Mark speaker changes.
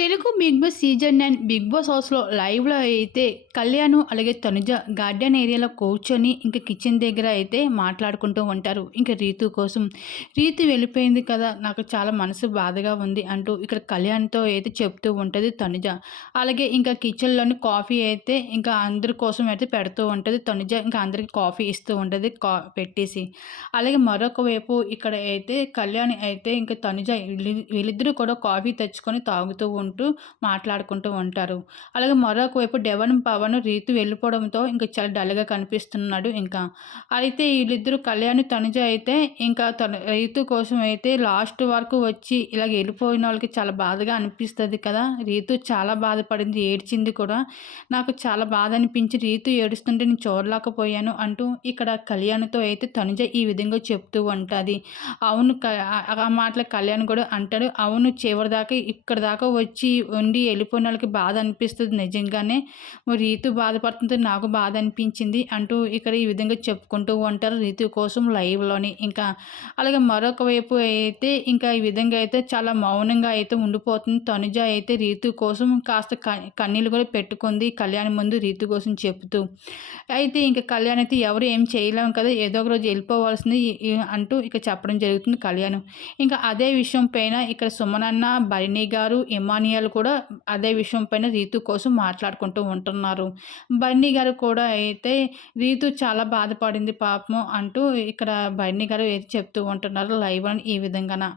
Speaker 1: Telugu Bigg Boss season nine Bigg Boss హౌస్లో లైవ్లో అయితే కళ్యాణ్ అలాగే తనుజ గార్డెన్ ఏరియాలో కూర్చొని ఇంకా కిచెన్ దగ్గర అయితే మాట్లాడుకుంటూ ఉంటారు. ఇంకా రీతు కోసం. రీతు వెళ్ళిపోయింది కదా నాకు చాలా మనసు బాధగా ఉంది అంటూ ఇక్కడ కళ్యాణ్తో అయితే చెప్తూ ఉంటుంది తనుజ. అలాగే ఇంకా కిచెన్లోని కాఫీ అయితే ఇంకా అందరి కోసం అయితే పెడుతూ ఉంటుంది తనుజ. ఇంకా అందరికి కాఫీ ఇస్తూ ఉంటుంది కా పెట్టేసి. అలాగే మరొక వైపు ఇక్కడ అయితే కళ్యాణ్ అయితే ఇంకా తనుజ వీళ్ళిద్దరూ కూడా కాఫీ తెచ్చుకొని తాగుతూ చేసుకుంటూ మాట్లాడుకుంటూ ఉంటారు. అలాగే మరొక వైపు డెవన్ పవన్ రీతు వెళ్ళిపోవడంతో ఇంకా చాలా డల్గా కనిపిస్తున్నాడు ఇంకా. అయితే వీళ్ళిద్దరూ కళ్యాణి తనుజ అయితే ఇంకా తన రీతు కోసం అయితే లాస్ట్ వరకు వచ్చి ఇలాగ వెళ్ళిపోయిన వాళ్ళకి చాలా బాధగా అనిపిస్తుంది కదా. రీతు చాలా బాధపడింది ఏడ్చింది కూడా. నాకు చాలా బాధ అనిపించి రీతు ఏడుస్తుంటే నేను చూడలేకపోయాను అంటూ ఇక్కడ కళ్యాణ్తో అయితే తనుజ ఈ విధంగా చెప్తూ ఉంటుంది. అవును ఆ మాటల కళ్యాణ్ కూడా అంటాడు. అవును చివరి దాకా ఇక్కడ దాకా వచ్చి వచ్చి ఉండి వెళ్ళిపోయిన వాళ్ళకి బాధ అనిపిస్తుంది నిజంగానే. రీతు బాధపడుతుంటే నాకు బాధ అనిపించింది అంటూ ఇక్కడ ఈ విధంగా చెప్పుకుంటూ ఉంటారు రీతు కోసం లైవ్లోని ఇంకా అలాగే మరొక వైపు అయితే ఇంకా ఈ విధంగా అయితే చాలా మౌనంగా అయితే ఉండిపోతుంది. తనుజ అయితే రీతు కోసం కాస్త కన్నీళ్ళు కూడా పెట్టుకుంది కళ్యాణ్ ముందు రీతు కోసం చెప్తూ అయితే ఇంకా కళ్యాణ్ అయితే ఎవరు ఏం చేయలేము కదా ఏదో ఒక రోజు వెళ్ళిపోవాల్సింది అంటూ ఇక చెప్పడం జరుగుతుంది కళ్యాణ్. ఇంకా అదే విషయం పైన ఇక్కడ సుమనన్న భరణి గారు ఇమాని సోనియాలు కూడా అదే విషయం పైన రీతు కోసం మాట్లాడుకుంటూ ఉంటున్నారు. బన్నీ గారు కూడా అయితే రీతు చాలా బాధపడింది పాపం అంటూ ఇక్కడ బన్నీ గారు చెప్తూ ఉంటున్నారు లైవ్ అని ఈ విధంగా